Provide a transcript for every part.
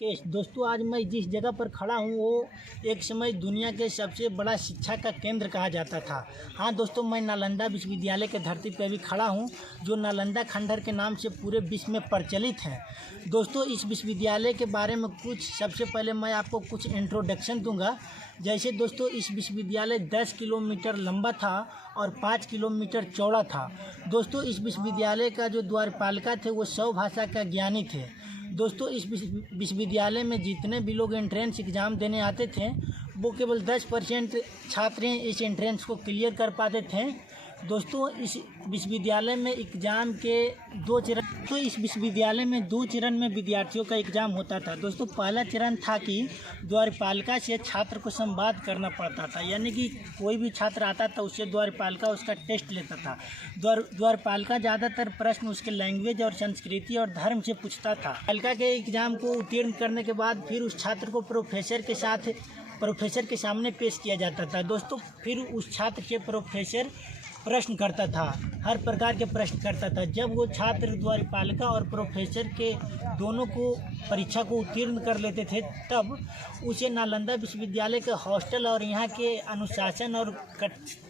दोस्तों आज मैं जिस जगह पर खड़ा हूँ वो एक समय दुनिया के सबसे बड़ा शिक्षा का केंद्र कहा जाता था। हाँ दोस्तों, मैं नालंदा विश्वविद्यालय के धरती पर अभी खड़ा हूँ, जो नालंदा खंडहर के नाम से पूरे विश्व में प्रचलित है। दोस्तों इस विश्वविद्यालय के बारे में सबसे पहले मैं आपको कुछ इंट्रोडक्शन दूंगा। जैसे दोस्तों इस विश्वविद्यालय 10 किलोमीटर लंबा था और 5 किलोमीटर चौड़ा था। दोस्तों इस विश्वविद्यालय का जो द्वारपालिका थे वो 100 भाषा का ज्ञानी थे। दोस्तों इस विश्वविद्यालय में जितने भी लोग एंट्रेंस एग्ज़ाम देने आते थे वो केवल 10% छात्र इस एंट्रेंस को क्लियर कर पाते थे। दोस्तों इस विश्वविद्यालय में एग्ज़ाम के 2 चरण इस विश्वविद्यालय में 2 चरण में विद्यार्थियों का एग्ज़ाम होता था। दोस्तों पहला चरण था कि द्वारपालिका से छात्र को संवाद करना पड़ता था, यानी कि कोई भी छात्र आता था उससे द्वारपालिका उसका टेस्ट लेता था। द्वारपालिका ज़्यादातर प्रश्न उसके लैंग्वेज और संस्कृति और धर्म से पूछता था। पालिका के एग्ज़ाम को उत्तीर्ण करने के बाद फिर उस छात्र को प्रोफेसर के सामने पेश किया जाता था। दोस्तों फिर उस छात्र के प्रोफेसर प्रश्न करता था, हर प्रकार के प्रश्न करता था। जब वो छात्र द्वारपालिका और प्रोफेसर के दोनों को परीक्षा को उत्तीर्ण कर लेते थे तब उसे नालंदा विश्वविद्यालय के हॉस्टल और यहाँ के अनुशासन और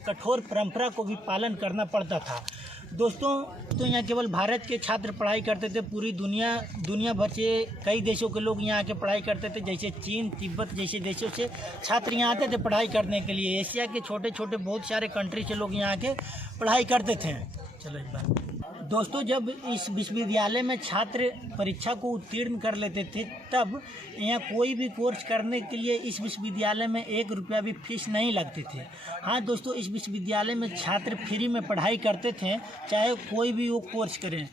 कठोर परंपरा को भी पालन करना पड़ता था। दोस्तों तो यहाँ केवल भारत के छात्र पढ़ाई करते थे, पूरी दुनिया भर से कई देशों के लोग यहाँ आके पढ़ाई करते थे। जैसे चीन, तिब्बत जैसे देशों से छात्र यहाँ आते थे पढ़ाई करने के लिए। एशिया के छोटे छोटे बहुत सारे कंट्री से लोग यहाँ आके पढ़ाई करते थे। चलो एक बार दोस्तों, जब इस विश्वविद्यालय में छात्र परीक्षा को उत्तीर्ण कर लेते थे तब यहाँ कोई भी कोर्स करने के लिए इस विश्वविद्यालय में 1 रुपया भी फीस नहीं लगती थी। हाँ दोस्तों, इस विश्वविद्यालय में छात्र फ्री में पढ़ाई करते थे, चाहे कोई भी वो कोर्स करें।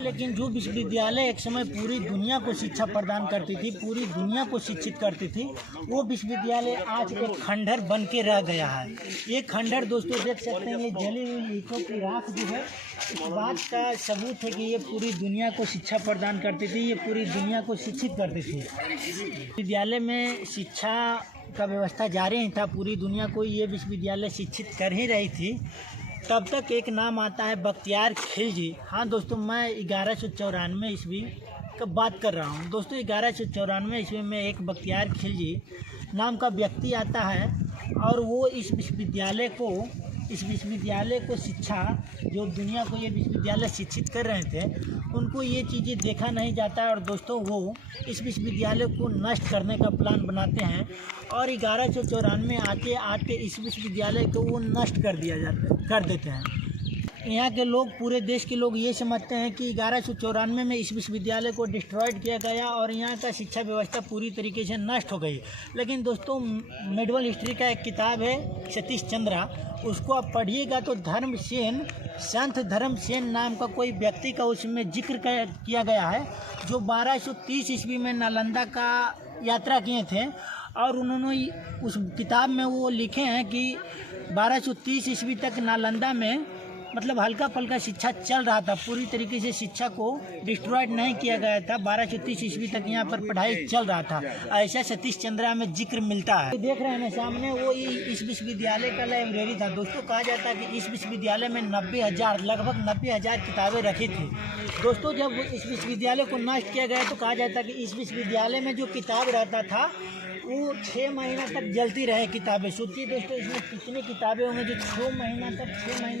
लेकिन जो विश्वविद्यालय एक समय पूरी दुनिया को शिक्षा प्रदान करती थी, पूरी दुनिया को शिक्षित करती थी, वो विश्वविद्यालय आज एक खंडहर बन के रह गया है। ये खंडहर दोस्तों देख सकते हैं, ये जली हुई ईंटों की राख जो है इस बात का सबूत है कि ये पूरी दुनिया को शिक्षा प्रदान करती थी, ये पूरी दुनिया को शिक्षित करती थी। विद्यालय में शिक्षा का व्यवस्था जारी ही था, पूरी दुनिया को ये विश्वविद्यालय शिक्षित कर ही रही थी। तब तक एक नाम आता है बख्तियार खिलजी। हाँ दोस्तों, मैं 1194 ईस्वी का बात कर रहा हूँ। दोस्तों 1194 ईस्वी में एक बख्तियार खिलजी नाम का व्यक्ति आता है और वो इस विश्वविद्यालय को शिक्षा, जो दुनिया को ये विश्वविद्यालय शिक्षित कर रहे थे, उनको ये चीज़ें देखा नहीं जाता है और दोस्तों वो इस विश्वविद्यालय को नष्ट करने का प्लान बनाते हैं और 1194 आते इस विश्वविद्यालय को वो नष्ट कर देते हैं। यहाँ के लोग, पूरे देश के लोग ये समझते हैं कि 1194 में इस विश्वविद्यालय को डिस्ट्रॉयड किया गया और यहाँ का शिक्षा व्यवस्था पूरी तरीके से नष्ट हो गई। लेकिन दोस्तों मेडिवल हिस्ट्री का एक किताब है सतीश चंद्रा, उसको आप पढ़िएगा तो संत धर्मसेन नाम का कोई व्यक्ति का उसमें जिक्र किया गया है, जो 1230 ईस्वी में नालंदा का यात्रा किए थे और उन्होंने उस किताब में वो लिखे हैं कि 1230 ईस्वी तक नालंदा में मतलब हल्का फुल्का शिक्षा चल रहा था, पूरी तरीके से शिक्षा को डिस्ट्रॉयड नहीं किया गया था। 1230 ईस्वी तक यहाँ पर पढ़ाई चल रहा था, ऐसा सतीश चंद्रा में जिक्र मिलता है। देख रहे हैं ना सामने, वो इस विश्वविद्यालय का लाइब्रेरी था। दोस्तों कहा जाता है कि इस विश्वविद्यालय में लगभग 90,000 किताबें रखी थी। दोस्तों जब इस विश्वविद्यालय को नष्ट किया गया तो कहा जाता है कि इस विश्वविद्यालय में जो किताब रहता था वो 6 महीना तक जलती रहे किताबें। सोचिए दोस्तों इसमें कितनी किताबें होंगी जो 6 महीना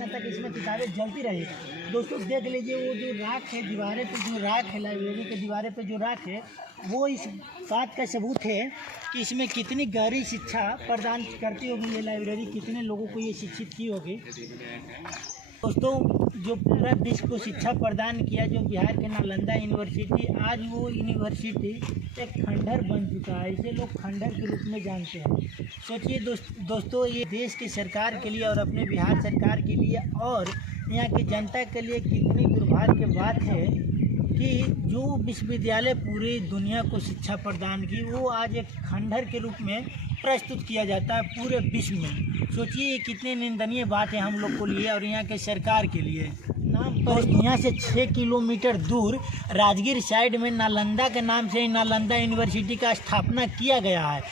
तक इसमें किताबें जलती रही। दोस्तों देख लीजिए वो जो राख है दीवारें पे, जो राख है लाइब्रेरी के दीवारें पे जो राख है, वो इस बात का सबूत है कि इसमें कितनी गहरी शिक्षा प्रदान करती होगी ये लाइब्रेरी, कितने लोगों को ये शिक्षित की होगी। दोस्तों जो पूरा विश्व को शिक्षा प्रदान किया, जो बिहार के नालंदा यूनिवर्सिटी, आज वो यूनिवर्सिटी एक खंडहर बन चुका है। इसे लोग खंडहर के रूप में जानते हैं। सोचिए दोस्तों ये देश की सरकार के लिए और अपने बिहार सरकार के लिए और यहाँ की जनता के लिए कितनी दुर्भाग्य की बात है कि जो विश्वविद्यालय पूरी दुनिया को शिक्षा प्रदान की, वो आज एक खंडहर के रूप में प्रस्तुत किया जाता है पूरे विश्व में। सोचिए ये कितनी निंदनीय बात है हम लोग को लिए और यहाँ के सरकार के लिए। यहाँ से 6 किलोमीटर दूर राजगीर साइड में नालंदा के नाम से नालंदा यूनिवर्सिटी का स्थापना किया गया है।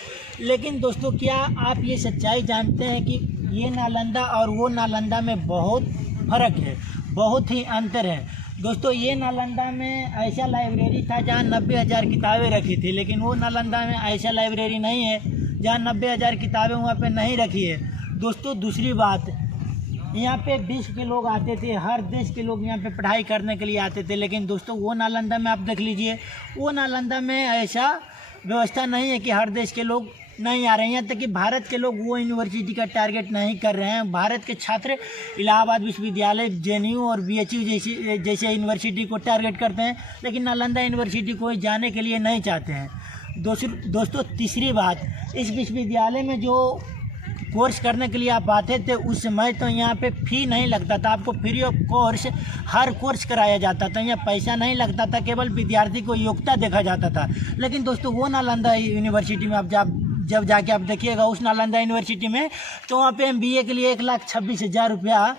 लेकिन दोस्तों क्या आप ये सच्चाई जानते हैं कि ये नालंदा और वो नालंदा में बहुत फ़र्क है, बहुत ही अंतर है। दोस्तों ये नालंदा में ऐसा लाइब्रेरी था जहाँ 90,000 किताबें रखी थी, लेकिन वो नालंदा में ऐसा लाइब्रेरी नहीं है जहाँ 90,000 किताबें वहाँ पे नहीं रखी है। दोस्तों दूसरी बात, यहाँ पे विश्व के लोग आते थे, हर देश के लोग यहाँ पे पढ़ाई करने के लिए आते थे, लेकिन दोस्तों वो नालंदा में आप देख लीजिए, वो नालंदा में ऐसा व्यवस्था नहीं है कि हर देश के लोग नहीं आ रहे हैं। यहाँ तक कि भारत के लोग वो यूनिवर्सिटी का टारगेट नहीं कर रहे हैं। भारत के छात्र इलाहाबाद विश्वविद्यालय, जेएनयू और बीएचयू जैसे यूनिवर्सिटी को टारगेट करते हैं, लेकिन नालंदा यूनिवर्सिटी को जाने के लिए नहीं चाहते हैं। दोस्तों तीसरी बात, इस विश्वविद्यालय में जो कोर्स करने के लिए आप आते थे उस समय तो यहाँ पे फ़ी नहीं लगता था, आपको free of course her course कराया जाता था, यहाँ पैसा नहीं लगता था, केवल विद्यार्थी को योग्यता देखा जाता था। लेकिन दोस्तों वो नालंदा यूनिवर्सिटी में आप जब जाके आप देखिएगा उस नालंदा यूनिवर्सिटी में, तो वहाँ पे MBA के लिए 1,26,000 रुपया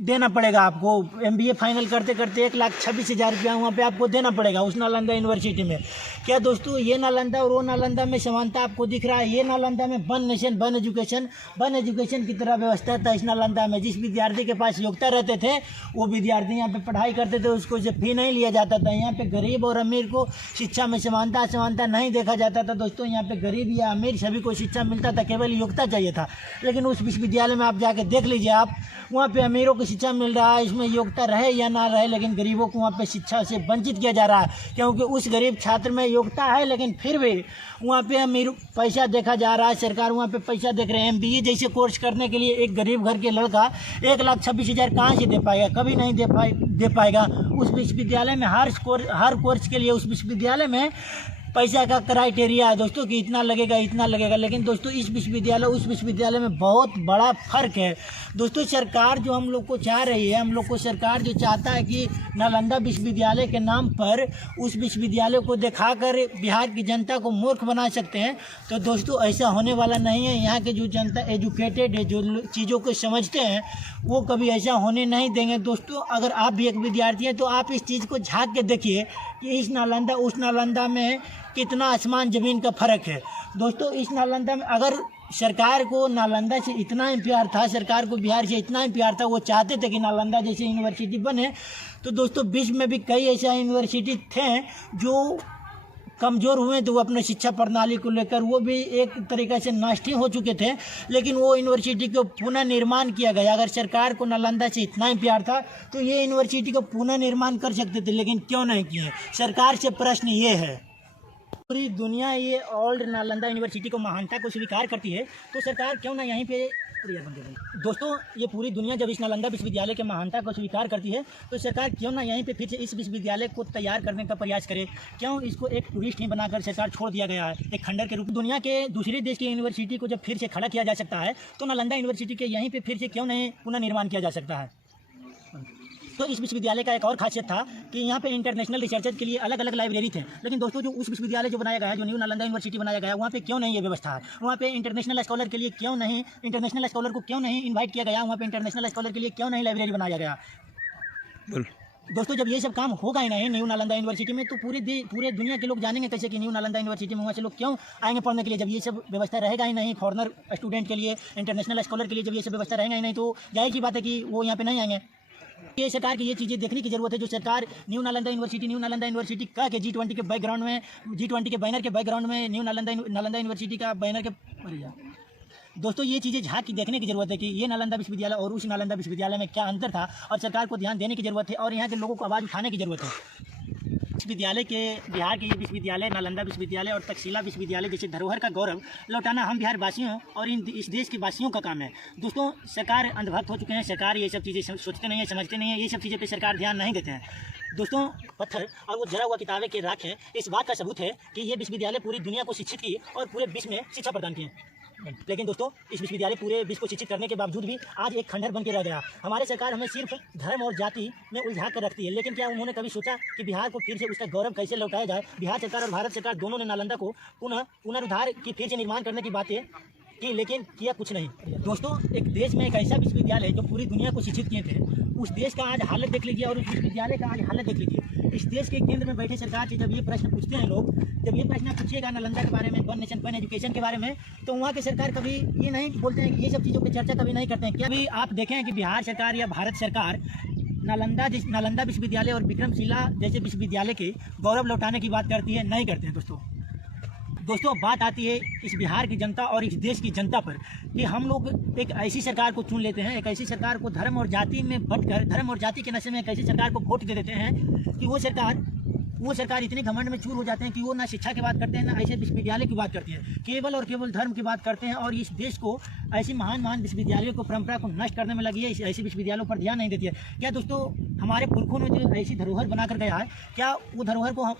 देना पड़ेगा आपको। MBA फाइनल करते करते 1,26,000 रुपया वहाँ पे आपको देना पड़ेगा उस नालंदा यूनिवर्सिटी में। क्या दोस्तों ये नालंदा और वो नालंदा में समानता आपको दिख रहा है? ये नालंदा में वन नेशन वन एजुकेशन की तरह व्यवस्था था इस नालंदा में। जिस विद्यार्थी के पास योग्यता रहते थे वो विद्यार्थी यहाँ पे पढ़ाई करते थे, उसको जब फी नहीं लिया जाता था। यहाँ पे गरीब और अमीर को शिक्षा में समानता नहीं देखा जाता था। दोस्तों यहाँ पे गरीब या अमीर सभी को शिक्षा मिलता था, केवल योग्यता चाहिए था। लेकिन उस विश्वविद्यालय में आप जाके देख लीजिए, आप वहाँ पे अमीरों को शिक्षा मिल रहा है, इसमें योग्यता रहे या ना रहे, लेकिन गरीबों को वहाँ पे शिक्षा से वंचित किया जा रहा है, क्योंकि उस गरीब छात्र में योग्यता है लेकिन फिर भी वहाँ पे अमीर पैसा देखा जा रहा है। सरकार वहाँ पे पैसा देख रहे हैं। MBA जैसे कोर्स करने के लिए एक गरीब घर के लड़का 1,26,000 कहाँ से दे पाएगा? कभी नहीं दे पाएगा। उस विश्वविद्यालय में हर कोर्स के लिए उस विश्वविद्यालय में पैसा का क्राइटेरिया है दोस्तों कि इतना लगेगा। लेकिन दोस्तों इस विश्वविद्यालय उस विश्वविद्यालय में बहुत बड़ा फर्क है। दोस्तों सरकार जो हम लोग को चाह रही है, हम लोग को सरकार जो चाहता है कि नालंदा विश्वविद्यालय के नाम पर उस विश्वविद्यालय को दिखाकर बिहार की जनता को मूर्ख बना सकते हैं, तो दोस्तों ऐसा होने वाला नहीं है। यहाँ के जो जनता एजुकेटेड है, जो चीज़ों को समझते हैं, वो कभी ऐसा होने नहीं देंगे। दोस्तों अगर आप भी एक विद्यार्थी हैं तो आप इस चीज़ को झांक के देखिए कि इस नालंदा उस नालंदा में कितना आसमान ज़मीन का फ़र्क है। दोस्तों इस नालंदा में अगर सरकार को नालंदा से इतना ही प्यार था, सरकार को बिहार से इतना ही प्यार था, वो चाहते थे कि नालंदा जैसे यूनिवर्सिटी बने, तो दोस्तों विश्व में भी कई ऐसा यूनिवर्सिटी थे जो कमज़ोर हुए, तो वो अपने शिक्षा प्रणाली को लेकर वो भी एक तरीक़े से नष्ट हो चुके थे, लेकिन वो यूनिवर्सिटी को पुनः निर्माण किया गया। अगर सरकार को नालंदा से इतना ही प्यार था तो ये यूनिवर्सिटी को पुनः निर्माण कर सकते थे, लेकिन क्यों नहीं किए? सरकार से प्रश्न ये है। पूरी दुनिया ये ओल्ड नालंदा यूनिवर्सिटी को महानता को स्वीकार करती है, तो सरकार क्यों ना यहीं पे दोस्तों ये पूरी दुनिया जब इस नालंदा विश्वविद्यालय के महानता को स्वीकार करती है, तो सरकार क्यों ना यहीं पे फिर से इस विश्वविद्यालय को तैयार करने का प्रयास करे? क्यों इसको एक टूरिस्ट ही बनाकर सरकार छोड़ दिया गया है, एक खंडर के रूप में? दुनिया के दूसरे देश की यूनिवर्सिटी को जब फिर से खड़ा किया जा सकता है, तो नालंदा यूनिवर्सिटी के यहीं पर फिर से क्यों नहीं पुनः निर्माण किया जा सकता है? तो इस विश्वविद्यालय का एक और खासियत था कि यहाँ पे इंटरनेशनल रिसर्चर के लिए अलग अलग लाइब्रेरी थे, लेकिन दोस्तों जो उस विश्वविद्यालय जो बनाया गया है, जो न्यू नालंदा यूनिवर्सिटी बनाया गया है, वहाँ पे क्यों नहीं ये व्यवस्था है? वहाँ पे इंटरनेशनल स्कॉलर के लिए क्यों नहीं, इंटरनेशनल स्कॉलर को क्यों नहीं इन्वाइट किया गया? वहाँ पे इंटरनेशनल स्कॉलर के लिए क्यों नहीं लाइब्रेरी बनाया गया? दोस्तों जब ये सब काम होगा ही नहीं न्यू नालंदा यूनिवर्सिटी में, तो पूरे दुनिया के लोग जानेंगे कैसे कि न्यू नालंदा यूनिवर्सिटी में वहाँ से लोग क्यों आएंगे पढ़ने के लिए? जब ये सब व्यवस्था रहेगा ही नहीं, फॉरनर स्टूडेंट के लिए, इंटरनेशनल स्कॉलर के लिए जब ये सब व्यवस्था रहेगा ही नहीं, तो जाहिर सी बात है कि वो यहाँ पे नहीं आएंगे। ये सरकार की ये चीज़ें देखने की जरूरत है। जो सरकार न्यू नालंदा यूनिवर्सिटी कह के G20 के बैकग्राउंड में, G20 के बैनर के बैकग्राउंड में न्यू नालंदा यूनिवर्सिटी का बैनर के दोस्तों ये चीज़ें झांक के देखने की जरूरत है कि ये नालंदा विश्वविद्यालय और उस नालंदा विश्वविद्यालय में क्या अंतर था, और सरकार को ध्यान देने की जरूरत है और यहाँ के लोगों को आवाज़ उठाने की जरूरत है। विश्वविद्यालय के बिहार के ये विश्वविद्यालय, नालंदा विश्वविद्यालय और तक्षशिला विश्वविद्यालय जैसे धरोहर का गौरव लौटाना हम बिहार वासियों और इस देश के वासियों का काम है। दोस्तों सरकार अंधभक्त हो चुके हैं, सरकार ये सब चीज़ें सोचते नहीं है, समझते नहीं है, ये सब चीज़ें पे सरकार ध्यान नहीं देते हैं। दोस्तों पत्थर और वो जरा हुआ किताबें के राख है, इस बात का सबूत है कि ये विश्वविद्यालय पूरी दुनिया को शिक्षित की और पूरे विश्व में शिक्षा प्रदान की। लेकिन दोस्तों इस विश्वविद्यालय पूरे विश्व को शिक्षित करने के बावजूद भी आज एक खंडहर बन के रह गया। हमारे सरकार हमें सिर्फ धर्म और जाति में उलझा कर रखती है, लेकिन क्या उन्होंने कभी सोचा कि बिहार को फिर से उसका गौरव कैसे लौटाया जाए? बिहार सरकार और भारत सरकार दोनों ने नालंदा को पुनरुद्धार की, फिर से निर्माण करने की बातें की, लेकिन किया कुछ नहीं। दोस्तों एक देश में एक ऐसा विश्वविद्यालय जो पूरी दुनिया को शिक्षित किए थे, उस देश का आज हालत देख लीजिए और उस विश्वविद्यालय का आज हालत देख लीजिए। इस देश के केंद्र में बैठे सरकार से जब ये प्रश्न पूछते हैं लोग, जब ये प्रश्न पूछिएगा नालंदा के बारे में, वन नेशन वन एजुकेशन के बारे में, तो वहाँ के सरकार कभी ये नहीं बोलते हैं कि ये सब चीज़ों पर चर्चा कभी नहीं करते हैं। क्या अभी आप देखें कि बिहार सरकार या भारत सरकार नालंदा विश्वविद्यालय और विक्रमशिला जैसे विश्वविद्यालय के गौरव लौटाने की बात करती है, नहीं करते हैं दोस्तों बात आती है इस बिहार की जनता और इस देश की जनता पर कि हम लोग एक ऐसी सरकार को चुन लेते हैं, एक ऐसी सरकार को धर्म और जाति में बंटकर धर्म और जाति के नशे में एक ऐसी सरकार को वोट दे देते हैं कि वो सरकार इतने घमंड में चूर हो जाते हैं कि वो ना शिक्षा की बात करते हैं, ना ऐसे विश्वविद्यालय की बात करती है, केवल और केवल धर्म की बात करते हैं। और इस देश को ऐसी महान विश्वविद्यालयों को परंपरा को नष्ट करने में लगी है, ऐसे विश्वविद्यालयों पर ध्यान नहीं देती है। क्या दोस्तों हमारे पुरखों ने जो ऐसी धरोहर बनाकर गया है, क्या वो धरोहर को हम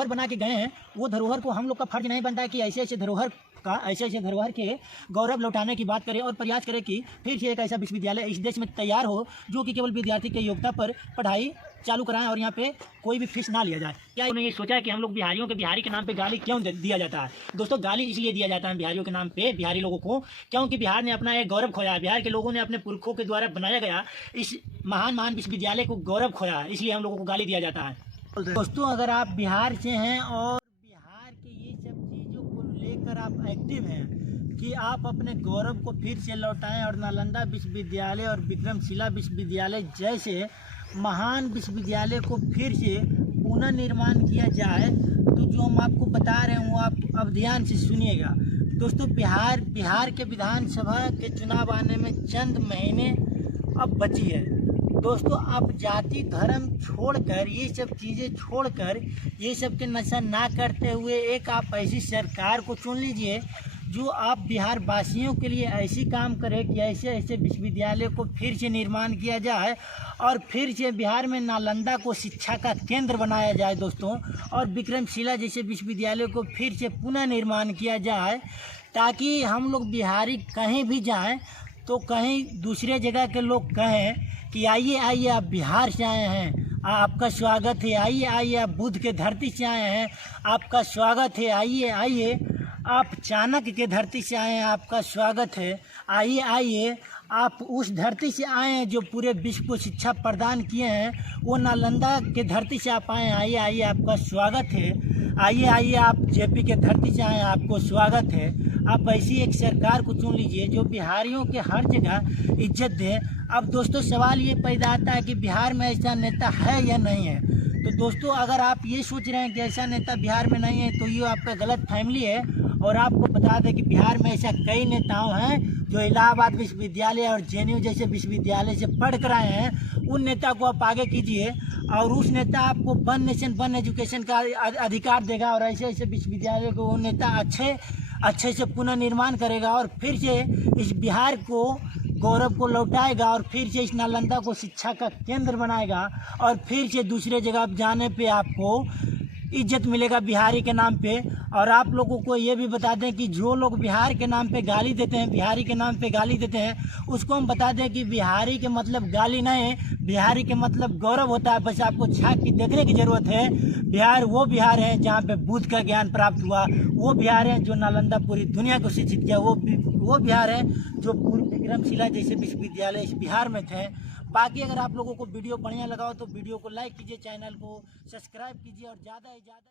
बना के गए हैं, वो धरोहर को हम लोग का फर्ज नहीं बनता है कि ऐसे धरोहर के गौरव लौटाने की बात करें और प्रयास करें कि फिर से एक ऐसा विश्वविद्यालय इस देश में तैयार हो जो कि केवल विद्यार्थी के योग्यता पर पढ़ाई चालू कराएं और यहाँ पे कोई भी फीस ना लिया जाए। क्या उन्होंने ये सोचा है कि हम लोग बिहारी के नाम पे गाली क्यों दिया जाता है? दोस्तों गाली इसलिए दिया जाता है बिहारियों के नाम पे, बिहारी लोगों को, क्योंकि बिहार ने अपना एक गौरव खोया है। बिहार के लोगों ने अपने पुरखों के द्वारा बनाया गया इस महान विश्वविद्यालय को गौरव खोया है, इसलिए हम लोगों को गाली दिया जाता है। दोस्तों अगर आप बिहार से हैं और बिहार के ये सब चीज़ों को लेकर आप एक्टिव हैं कि आप अपने गौरव को फिर से लौटाएं और नालंदा विश्वविद्यालय और विक्रमशिला विश्वविद्यालय जैसे महान विश्वविद्यालय को फिर से पुनर्निर्माण किया जाए, तो जो हम आपको बता रहे हैं वो आप अब ध्यान से सुनिएगा। दोस्तों बिहार के विधानसभा के चुनाव आने में चंद महीने अब बची है। दोस्तों आप जाति धर्म छोड़कर, ये सब चीज़ें छोड़कर, ये सब के नशा ना करते हुए एक आप ऐसी सरकार को चुन लीजिए जो आप बिहार वासियों के लिए ऐसी काम करे कि ऐसे विश्वविद्यालय को फिर से निर्माण किया जाए और फिर से बिहार में नालंदा को शिक्षा का केंद्र बनाया जाए दोस्तों, और विक्रमशिला जैसे विश्वविद्यालय को फिर से पुनः निर्माण किया जाए, ताकि हम लोग बिहारी कहीं भी जाएं तो कहीं दूसरे जगह के लोग कहें कि आइए आप बिहार से आए हैं, आपका स्वागत है, आइए आप बुद्ध के धरती से आए हैं, आपका स्वागत है, आइए आप चाणक्य के धरती से आए हैं, आपका स्वागत है, आइए आप उस धरती से आए हैं जो पूरे विश्व को शिक्षा प्रदान किए हैं, वो नालंदा के धरती से आप आए हैं, आइए आपका स्वागत है, आइए आप जेपी के धरती से आए हैं, आपको स्वागत है। आप ऐसी एक सरकार को चुन लीजिए जो बिहारियों के हर जगह इज्जत दे। अब दोस्तों सवाल ये पैदा आता है कि बिहार में ऐसा नेता है या नहीं है। तो दोस्तों अगर आप ये सोच रहे हैं कि ऐसा नेता बिहार में नहीं है तो ये आपका गलत फैमिली है। और आपको बता दें कि बिहार में ऐसा कई नेताओं हैं जो इलाहाबाद विश्वविद्यालय और जेएनयू जैसे विश्वविद्यालय से पढ़ कर आए हैं। उन नेता को आप आगे कीजिए और उस नेता आपको वन नेशन वन एजुकेशन का अधिकार देगा और ऐसे विश्वविद्यालय को वो नेता अच्छे से पुनर्निर्माण करेगा और फिर से इस बिहार को गौरव को लौटाएगा और फिर से इस नालंदा को शिक्षा का केंद्र बनाएगा और फिर से दूसरे जगह जाने पे आपको इज्जत मिलेगा बिहारी के नाम पे। और आप लोगों को ये भी बता दें कि जो लोग बिहार के नाम पे गाली देते हैं, बिहारी के नाम पे गाली देते हैं, उसको हम बता दें कि बिहारी के मतलब गाली नहीं है, बिहारी के मतलब गौरव होता है। बस आपको झांक के देखने की ज़रूरत है। बिहार वो बिहार है जहाँ पे बुद्ध का ज्ञान प्राप्त हुआ, वो बिहार है जो नालंदा पूरी दुनिया को शिक्षित किया, वो बिहार है जो पूर्व विक्रमशिला जैसे विश्वविद्यालय इस बिहार में थे। बाकी अगर आप लोगों को वीडियो बढ़िया लगा हो तो वीडियो को लाइक कीजिए, चैनल को सब्सक्राइब कीजिए और ज़्यादा से ज़्यादा